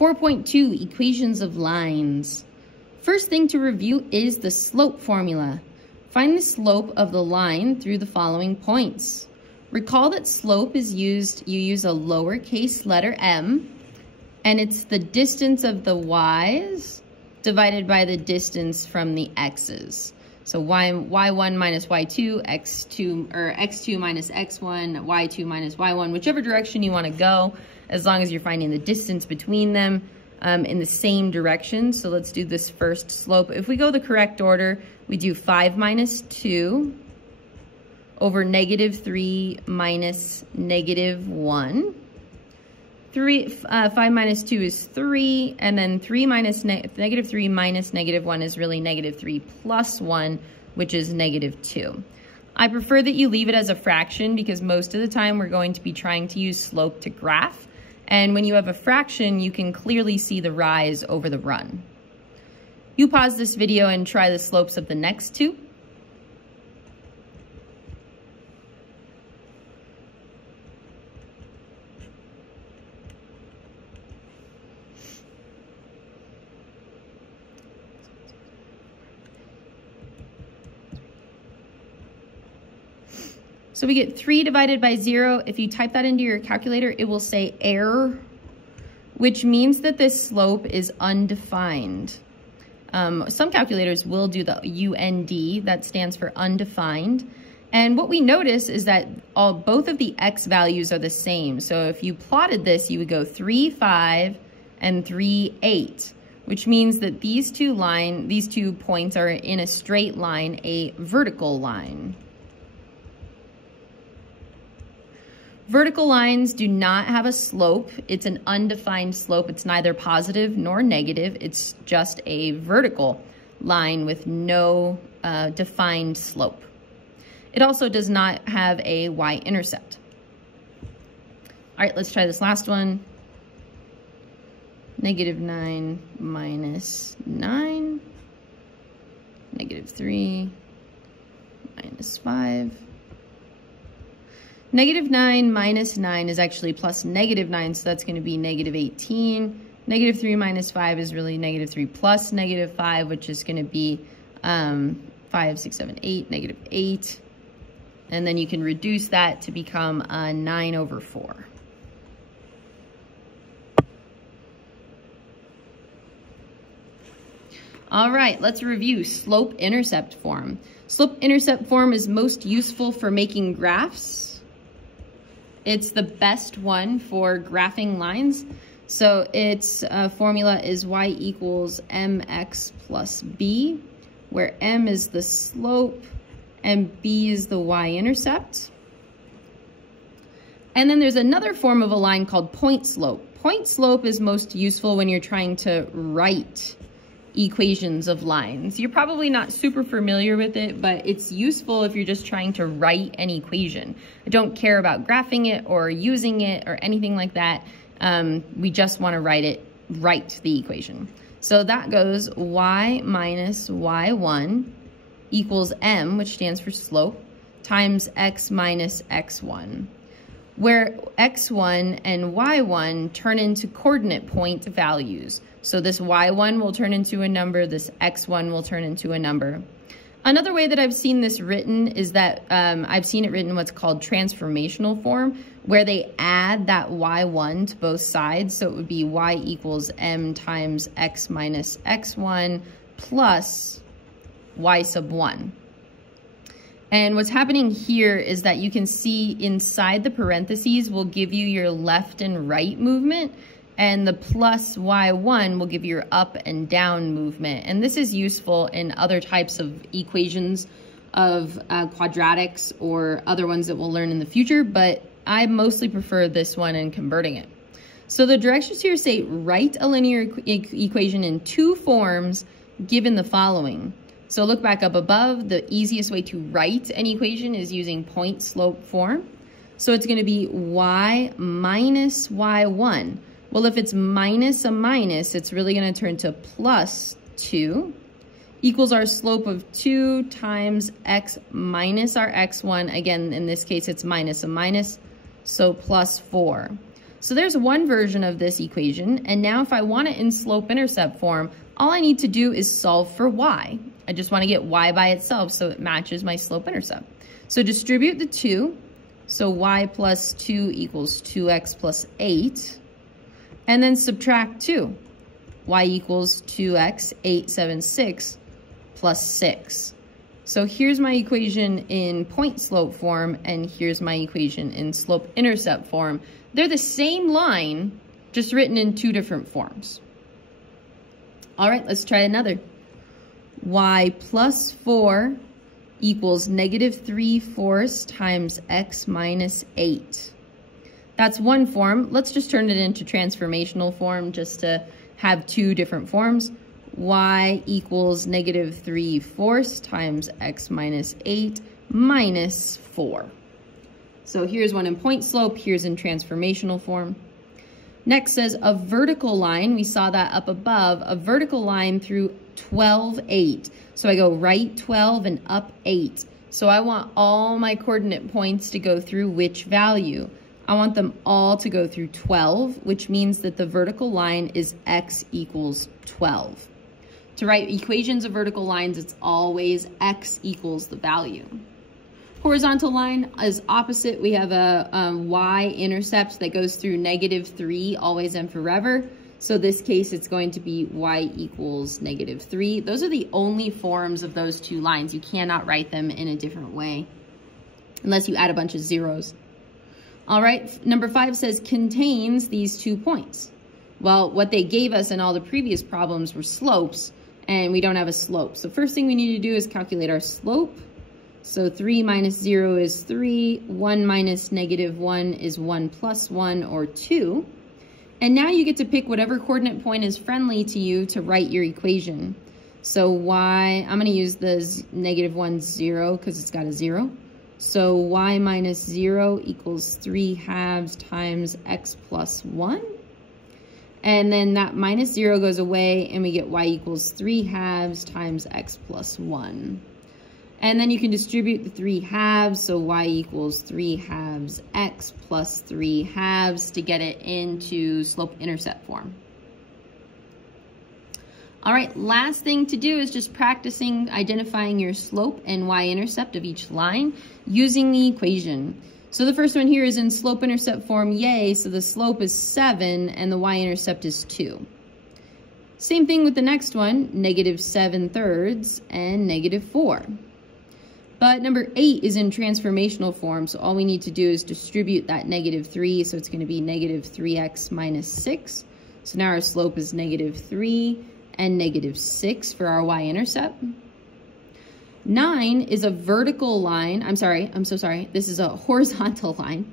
4.2, equations of lines. First thing to review is the slope formula. Find the slope of the line through the following points. Recall that slope is used, you use a lowercase letter m, and it's the distance of the y's divided by the distance from the x's. So y1 minus y2, x2 minus x1, y2 minus y1, whichever direction you want to go, as long as you're finding the distance between them in the same direction. So let's do this first slope. If we go the correct order, we do 5 minus 2 over negative 3 minus negative 1. 5 minus 2 is 3, and then 3 minus negative 3 minus negative 1 is really negative 3 plus 1, which is negative 2. I prefer that you leave it as a fraction because most of the time we're going to be trying to use slope to graph. And when you have a fraction, you can clearly see the rise over the run. You pause this video and try the slopes of the next two. So we get 3 divided by 0. If you type that into your calculator, it will say error, which means that this slope is undefined. Some calculators will do the UND, that stands for undefined. And what we notice is that both of the x values are the same. So if you plotted this, you would go 3, 5, and 3, 8, which means that these two points are in a straight line, a vertical line. Vertical lines do not have a slope. It's an undefined slope. It's neither positive nor negative. It's just a vertical line with no defined slope. It also does not have a y-intercept. All right, let's try this last one. Negative 9 minus 9. Negative 3 minus 5. Negative 9 minus 9 is actually plus negative 9, so that's going to be negative 18. Negative 3 minus 5 is really negative 3 plus negative 5, which is going to be 5, 6, 7, 8, negative 8. And then you can reduce that to become 9 over 4. All right, let's review slope-intercept form. Slope-intercept form is most useful for making graphs. It's the best one for graphing lines. So its formula is y equals mx plus b, where m is the slope and b is the y-intercept. And then there's another form of a line called point slope. Point slope is most useful when you're trying to write equations of lines. You're probably not super familiar with it, but it's useful if you're just trying to write an equation. I don't care about graphing it or using it or anything like that. We just want to write the equation. So that goes y minus y1 equals m, which stands for slope, times x minus x1, where x1 and y1 turn into coordinate point values. So this y1 will turn into a number, this x1 will turn into a number. Another way that I've seen this written is that I've seen it written what's called transformational form, where they add that y1 to both sides. So it would be y equals m times x minus x1 plus y sub 1. And what's happening here is that you can see inside the parentheses will give you your left and right movement, and the plus y1 will give you your up and down movement. And this is useful in other types of equations of quadratics or other ones that we'll learn in the future, but I mostly prefer this one in converting it. So the directions here say write a linear equation in two forms given the following. So look back up above. The easiest way to write an equation is using point slope form. So it's going to be y minus y1. Well, if it's minus a minus, it's really going to turn to plus 2 equals our slope of 2 times x minus our x1. Again, in this case, it's minus a minus, so plus 4. So there's one version of this equation, and now if I want it in slope-intercept form, all I need to do is solve for y. I just want to get y by itself so it matches my slope-intercept. So distribute the 2, so y plus 2 equals 2x plus 8, and then subtract 2. Y equals 2x, 8, 7, 6, plus 6. So here's my equation in point slope form, and here's my equation in slope-intercept form. They're the same line, just written in two different forms. All right, let's try another. Y plus 4 equals negative 3/4 times x minus 8. That's one form. Let's just turn it into transformational form just to have two different forms. Y equals negative 3/4 times x minus 8 minus 4. So here's one in point slope, here's in transformational form. Next says a vertical line, we saw that up above, a vertical line through 12, 8. So I go right 12 and up 8. So I want all my coordinate points to go through which value? I want them all to go through 12, which means that the vertical line is x equals 12. To write equations of vertical lines, it's always x equals the value. Horizontal line is opposite. We have a y-intercept that goes through negative 3 always and forever. So this case, it's going to be y equals negative 3. Those are the only forms of those two lines. You cannot write them in a different way unless you add a bunch of zeros. All right, number 5 says contains these 2 points. Well, what they gave us in all the previous problems were slopes, and we don't have a slope. So first thing we need to do is calculate our slope. So 3 minus 0 is 3, 1 minus negative 1 is 1 plus 1, or 2. And now you get to pick whatever coordinate point is friendly to you to write your equation. So y, I'm going to use the negative 1, 0, because it's got a 0. So y minus 0 equals 3/2 times x plus 1. And then that minus 0 goes away, and we get y equals 3/2 times x plus 1. And then you can distribute the 3/2, so y equals 3/2 x plus 3/2 to get it into slope-intercept form. All right, last thing to do is just practicing identifying your slope and y-intercept of each line using the equation. So the first one here is in slope-intercept form, yay, so the slope is 7 and the y-intercept is 2. Same thing with the next one, negative 7/3 and negative 4. But number 8 is in transformational form, so all we need to do is distribute that negative 3, so it's going to be negative 3x minus 6. So now our slope is negative 3 and negative 6 for our y-intercept. 9 is a vertical line. I'm so sorry. This is a horizontal line.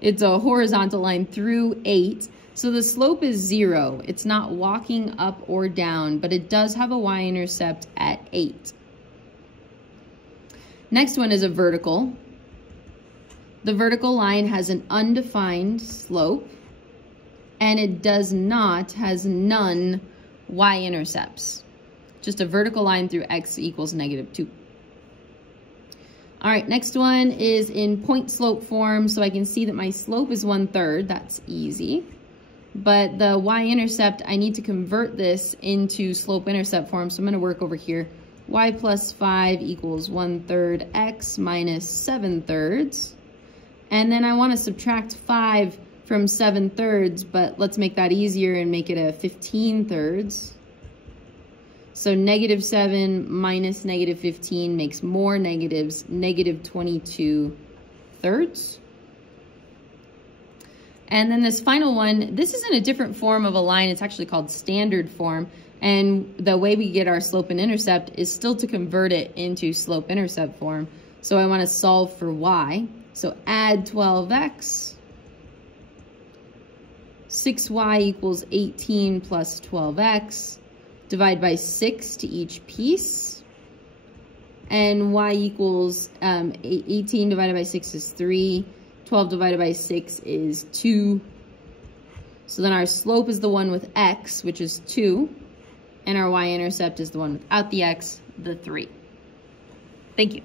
It's a horizontal line through 8. So the slope is 0. It's not walking up or down, but it does have a y-intercept at 8. Next one is a vertical. The vertical line has an undefined slope, and it has none y-intercepts. Just a vertical line through x equals negative 2. All right, next one is in point slope form, so I can see that my slope is 1/3. That's easy. But the y-intercept, I need to convert this into slope-intercept form, so I'm going to work over here. Y plus 5 equals 1/3 x minus 7/3. And then I want to subtract 5 from 7/3, but let's make that easier and make it a 15/3. So negative 7 minus negative 15 makes more negatives, negative 22/3. And then this final one, this is in a different form of a line. It's actually called standard form. And the way we get our slope and intercept is still to convert it into slope-intercept form. So I want to solve for y. So add 12x. 6y equals 18 plus 12x. Divide by 6 to each piece. And y equals 18 divided by 6 is 3. 12 divided by 6 is 2. So then our slope is the one with x, which is 2. And our y-intercept is the one without the x, the 3. Thank you.